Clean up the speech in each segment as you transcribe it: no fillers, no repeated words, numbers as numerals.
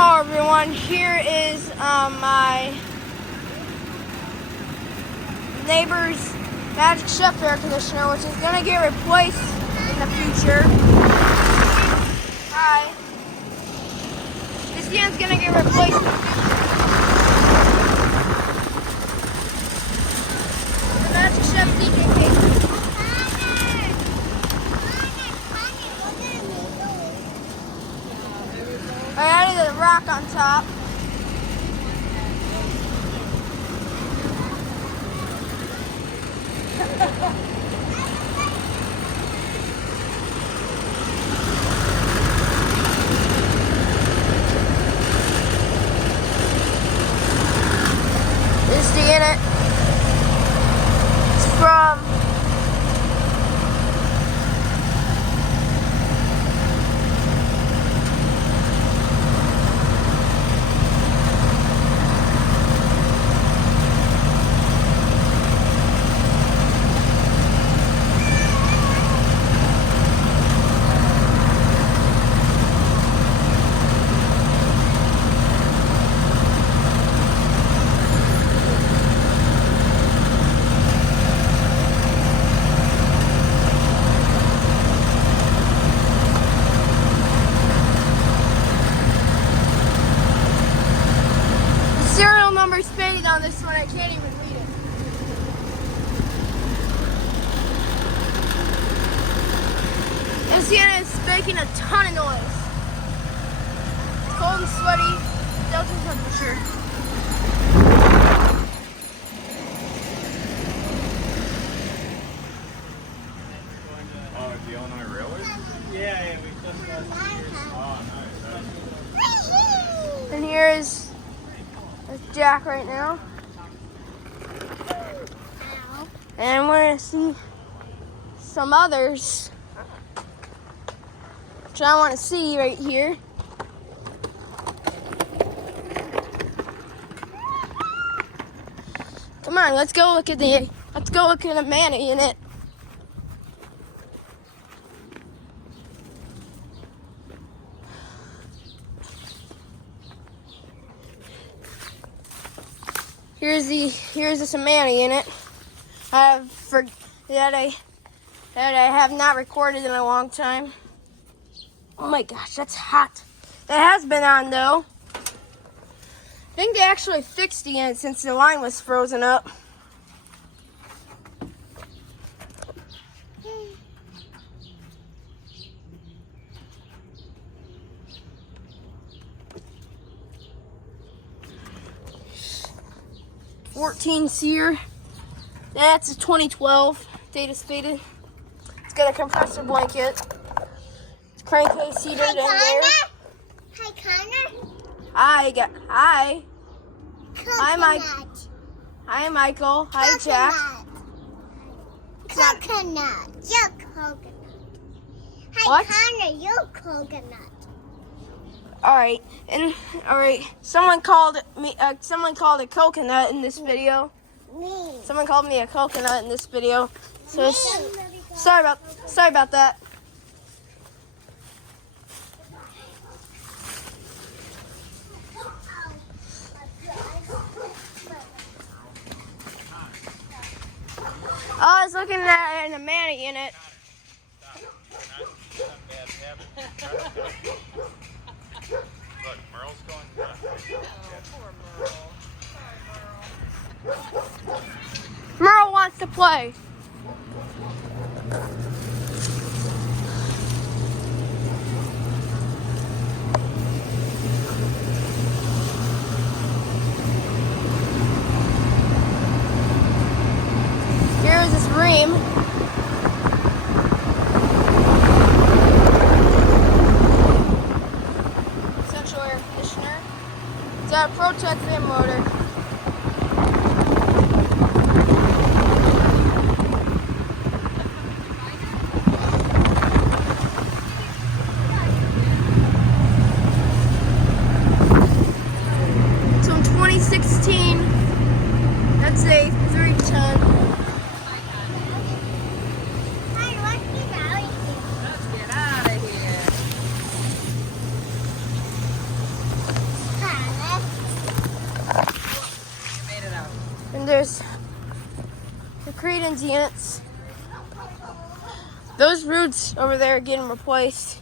Hello everyone, here is my neighbor's Magic Chef air conditioner, which is going to get replaced in the future. Hi. This unit's going to get replaced in the future. The Magic Chef DJ case. I added a rock on top. This is the unit. It's from serial number fading on this one. I can't even read it. This unit is making a ton of noise. It's cold and sweaty. Delta temperature. Oh, the Illinois Railway? Yeah, we just got some years. Oh, nice. And here is Jack right now. And we're going to see some others, which I want to see right here. Come on, let's go look at the mana unit. Here's the Samana unit. That I have not recorded in a long time. Oh my gosh, that's hot. It has been on though. I think they actually fixed the unit since the line was frozen up. '14 Sear. That's a 2012. Date is faded. It's got a compressor blanket. It's crankcase heated in there. Hi, Connor. Hi, Mike. Coconut. Hi, Michael. Hi, Jack. Coconut. You're coconut. Hi, What? Connor. You're coconut. All right. Someone called a coconut in this video. Me. Someone called me a coconut in this video. So sorry about that. I was looking at in the mana unit. Look, Merle's going nuts. Poor Merle. Merle wants to play. Here is this ream. Central air conditioner. It's got a Protex fan motor. So in 2016, that's a 3-ton. there's the credence units. Those roots over there are getting replaced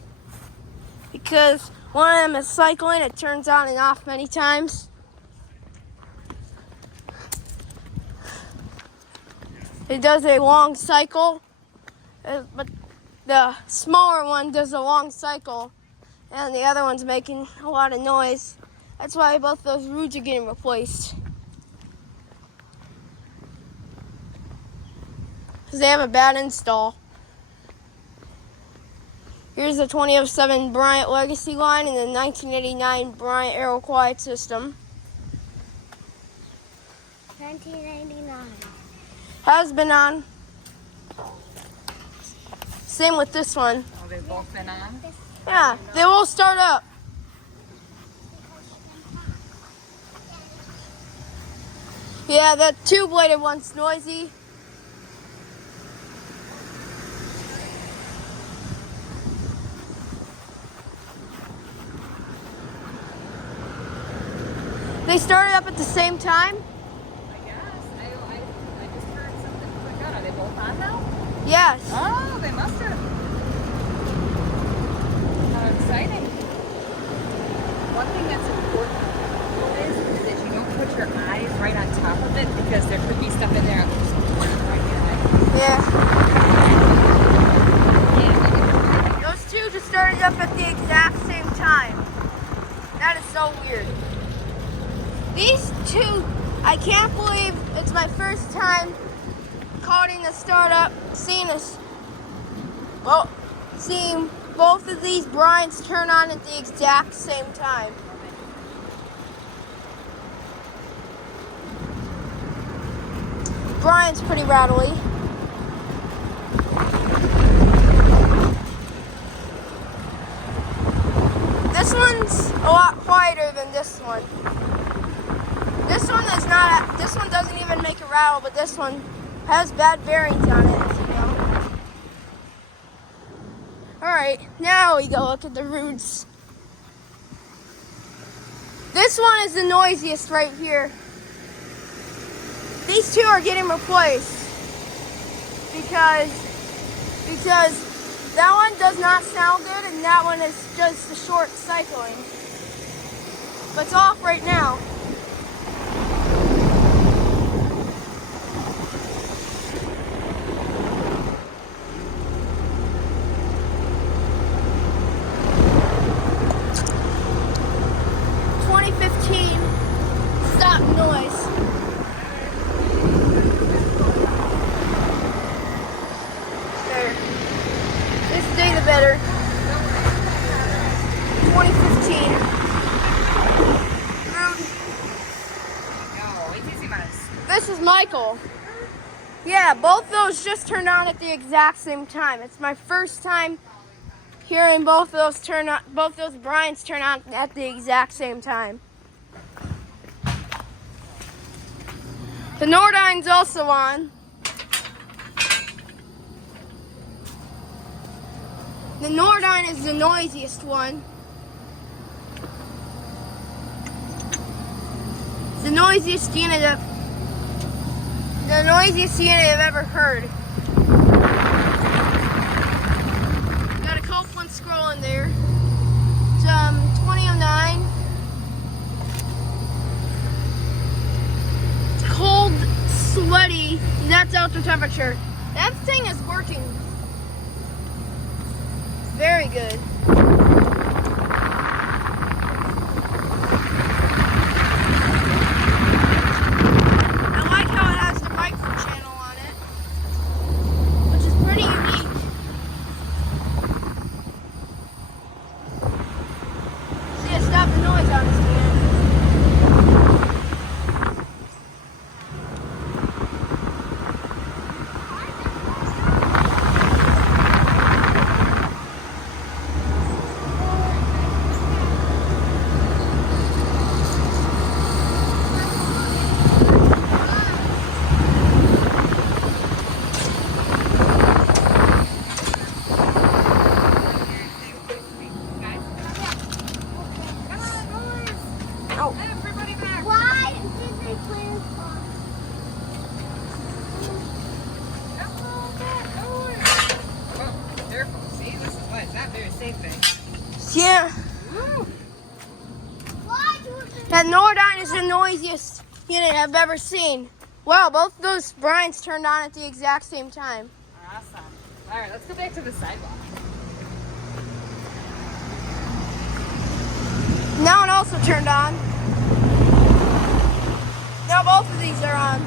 because one of them is cycling. It turns on and off many times. It does a long cycle, but the smaller one does a long cycle, and the other one's making a lot of noise. That's why both those roots are getting replaced. Because they have a bad install. Here's the 2007 Bryant Legacy line and the 1989 Bryant Aero Quiet system. 1989. Has been on. Same with this one. Oh, they've both been on? Yeah, they will start up. Yeah, the two-bladed one's noisy. They started up at the same time? I guess. I just heard something click out. Are they both on now? Yes. Oh, they must have. How exciting. One thing that's important is that you don't put your eyes right on top of it because there could be stuff in there. Yeah. Yeah. Those two just started up at the exact same time. That is so weird. These two, I can't believe it's my first time calling the startup, seeing both of these Bryants turn on at the exact same time. Bryant's pretty rattly. This one's a lot quieter than this one. This one doesn't even make a rattle, but this one has bad bearings on it, you know. Alright, now we go look at the roots. This one is the noisiest right here. These two are getting replaced because that one does not sound good and that one is just the short cycling. But it's off right now. Stop noise. There. This day the better. 2015. This is Michael. Yeah, both those just turned on at the exact same time. It's my first time hearing both those Bryants turn on at the exact same time. The Nordine's also on. The Nordine is the noisiest one. The noisiest unit I've ever heard. Got a Copeland scroll in there. It's 2009. Cold, sweaty, that's outdoor temperature. That thing is working very good. I like how it has the micro channel on it, which is pretty unique. See, it stopped the noise on this fan. That Nordyne is the noisiest unit I've ever seen. Wow, both those Bryans turned on at the exact same time. Awesome. All right, let's go back to the sidewalk. That one also turned on. Now both of these are on.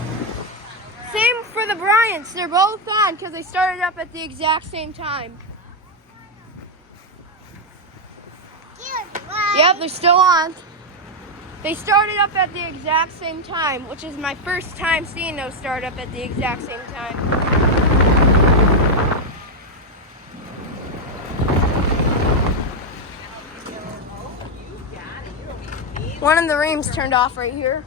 Same for the Bryans. They're both on because they started up at the exact same time. Yep, they're still on. They started up at the exact same time, which is my first time seeing those start up at the exact same time. One of the reams turned off right here.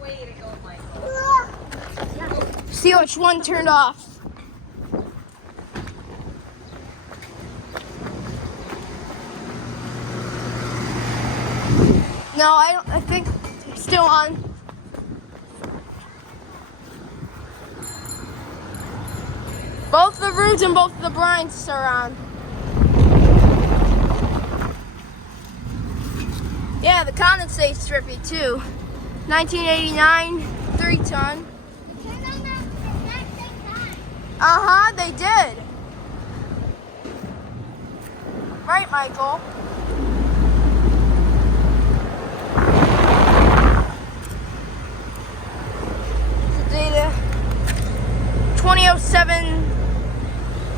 Way to go, Michael. See which one turned off. No, I think it's still on. Both the Roods and both the Bryans are on. Yeah, the condensate's trippy too. 1989, 3-ton. Uh-huh, they did. Right, Michael? The data 2007.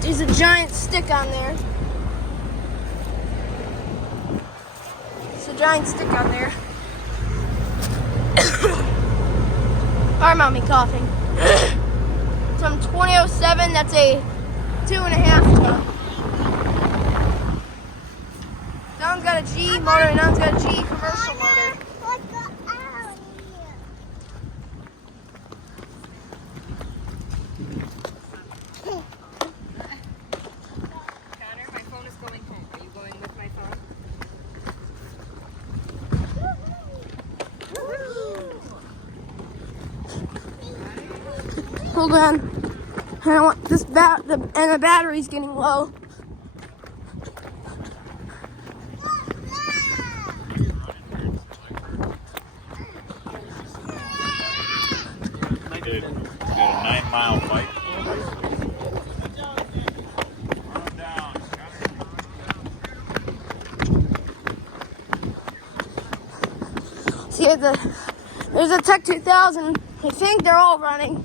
There's a giant stick on there. There's a giant stick on there. Sorry about me coughing. From 2007, that's a 2.5 ton. That one's got a G motor and that one's got a G commercial motor. Connor, my phone is going home. Are you going with my phone? Hold on. I don't want this and the battery's getting low. Did a 9-mile fight. See, there's a Tech 2000. I think they're all running.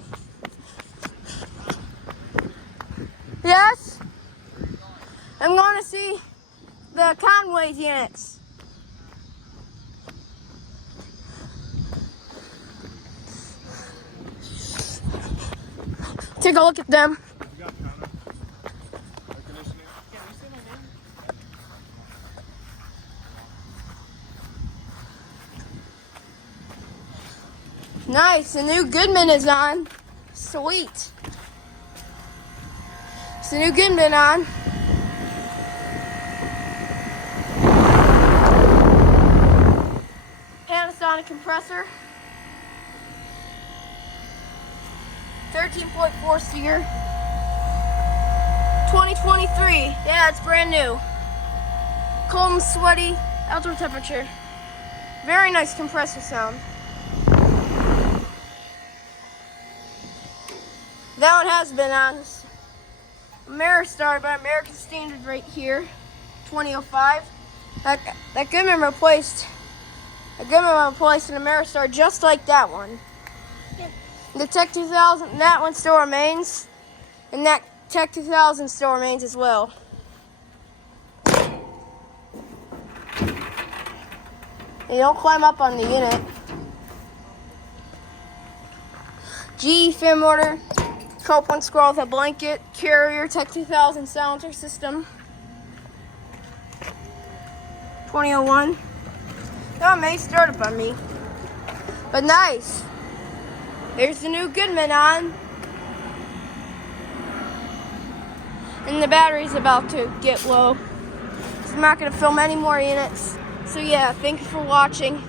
Yes? I'm going to see the Conway's units. Take a look at them. Nice, the new Goodman is on. Sweet. It's the new Goodman on. Panasonic compressor. 13.4 seer. 2023. Yeah, it's brand new. Cold and sweaty, outdoor temperature. Very nice compressor sound. That one has been on. Ameristar by American Standard right here. 2005. That Goodman replaced an Ameristar just like that one. The Tech 2000, that one still remains, and that Tech 2000 still remains as well. You don't climb up on the unit. G fin motor, Copeland scroll with a blanket, carrier, Tech 2000 silencer system. 2001. That one may start up on me, but nice. There's the new Goodman on. And the battery's about to get low. So I'm not going to film any more units. So yeah, thank you for watching.